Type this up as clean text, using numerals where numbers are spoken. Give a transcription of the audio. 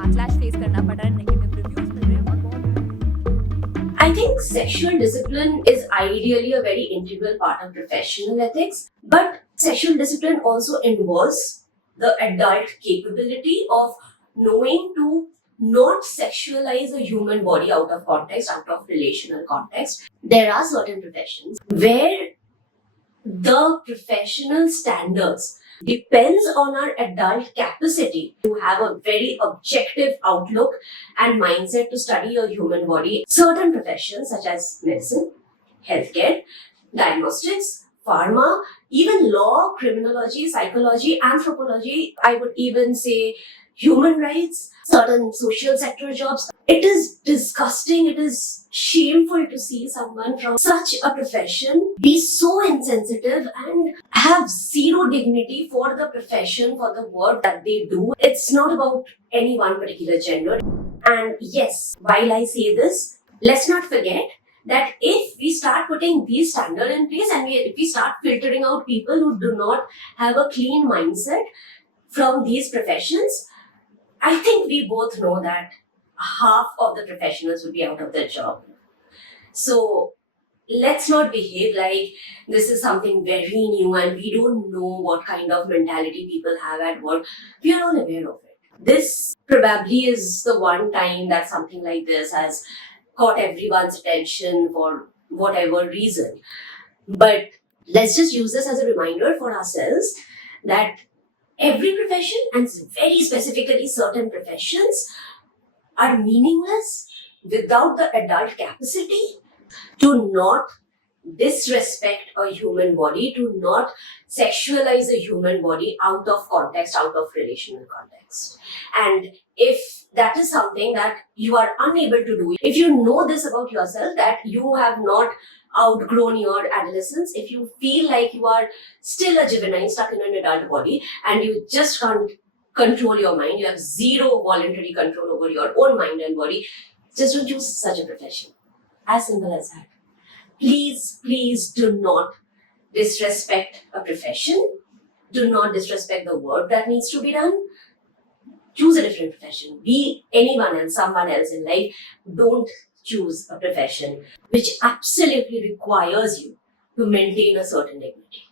Backlash face करना पड़ रहा है, नेगेटिव रिव्यूज मिल रहे हैं और बहुत। I think sexual discipline is ideally a very integral part of professional ethics, but sexual discipline also involves the adult capability of knowing to not sexualize a human body out of context, out of relational context. There are certain professions where the professional standards depends on our adult capacity to have a very objective outlook and mindset to study a human body. Certain professions such as medicine, healthcare, diagnostics, pharma, even law, criminology, psychology, anthropology, I would even say human rights, certain social sector jobs. It is disgusting, it is shameful to see someone from such a profession be so insensitive and have zero dignity for the profession, for the work that they do. It's not about any one particular gender. And yes, while I say this, let's not forget that if we start putting these standards in place and if we start filtering out people who do not have a clean mindset from these professions, I think we both know that half of the professionals will be out of their job. So let's not behave like this is something very new and we don't know what kind of mentality people have at work. We are all aware of it. This probably is the one time that something like this has caught everyone's attention for whatever reason. But let's just use this as a reminder for ourselves that every profession, and very specifically certain professions, are meaningless without the adult capacity to not disrespect a human body, to not sexualize a human body out of context, out of relational context. And if that is something that you are unable to do, if you know this about yourself, that you have not outgrown your adolescence, if you feel like you are still a juvenile stuck in an adult body and you just can't control your mind, you have zero voluntary control over your own mind and body, just don't choose such a profession. As simple as that. Please, please do not disrespect a profession. Do not disrespect the work that needs to be done. Choose a different profession. Be anyone else, someone else in life. Don't choose a profession which absolutely requires you to maintain a certain dignity.